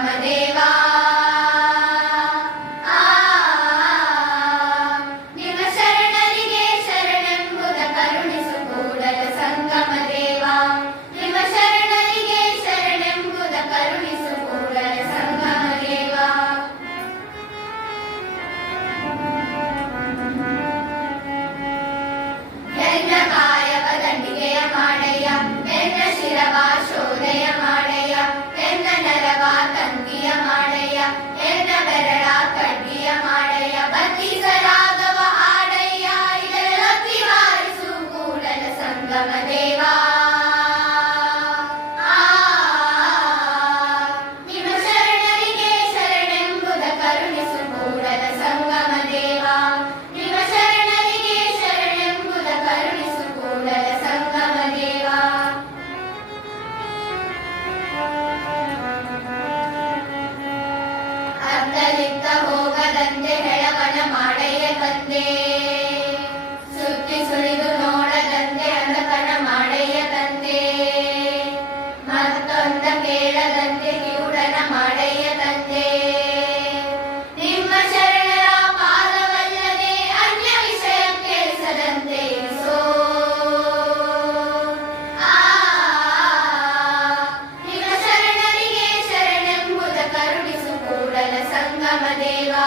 ಸಂಗಮ ದೇವಾ ನಿಮ್ಮ ಶರಣರಿಗೆ ಶರಣೆಂಬುದ ಕರುಣಿಸು ಕೂಡಲ ಸಂಗಮ ದೇವಾ ನಿಮ್ಮ ಶರಣರಿಗೆ ಶರಣೆಂಬುದ ಕರುಣಿಸು ಕೂಡಲ ಸಂಗಮ ದೇವಾ ಎನ್ನ ಕಾಯವ ದಂಡಿಗೆಯ ಮಾಡಯ್ಯ ಎನ್ನ ಶಿರವ ಶೋಧೆಯ ಮಾಡಯ್ಯ ಎನ್ನ ನರವ ತಂಗಿಯ ಮಾಡಯ್ಯ ಎನ್ನ ಬೆರಳ ಕಡ್ಡಿಯ ಮಾಡಯ್ಯ ಬತ್ತಿಸರಾಗವ ಹಾಡಯ್ಯ ಇದರ ತಿವಾರಿಸು ಕೂಡಲ ಸಂಗಮ ದೇವಾ ನಿಮ್ಮ ಶರಣರಿಗೆ ಶರಣೆಂಬುದ ಕರುಣಿಸು ಕೂಡಲ ಸಂಗಮ ದೇವಾ ನಿಮ್ಮ ಶರಣರಿಗೆ ಶರಣೆಂಬುದ ಕರುಣಿಸು ಕೂಡಲ ಸಂಗಮ ದೇವಾ ಅತ್ತಲಿತ್ತ ಹೋಗದಂತೆ ಹೆಳವನ ಮಾಡಯ್ಯ ತಂದೆ ಸುತ್ತಿ ಸುಳಿದು ನೋಡದಂತೆ ಅಂಧಕನ ಮಾಡಯ್ಯ ತಂದೆ ಮತ್ತೊಂದ ಕೇಳದಂತೆ ಕಿವುಡನ ಮಾಡಯ್ಯ ತಂದೆ ನಿಮ್ಮ ಶರಣರ ಪಾದವಲ್ಲದೆ ಅನ್ಯ ವಿಷಯ ಕೇಳಿಸದಂತೆ ಇರಿಸೋ ನಿಮ್ಮ ಶರಣರಿಗೆ ಶರಣೆಂಬುದ ಕರುಣಿಸು ಕೂಡಲ ಸಂಗಮ ದೇವಾ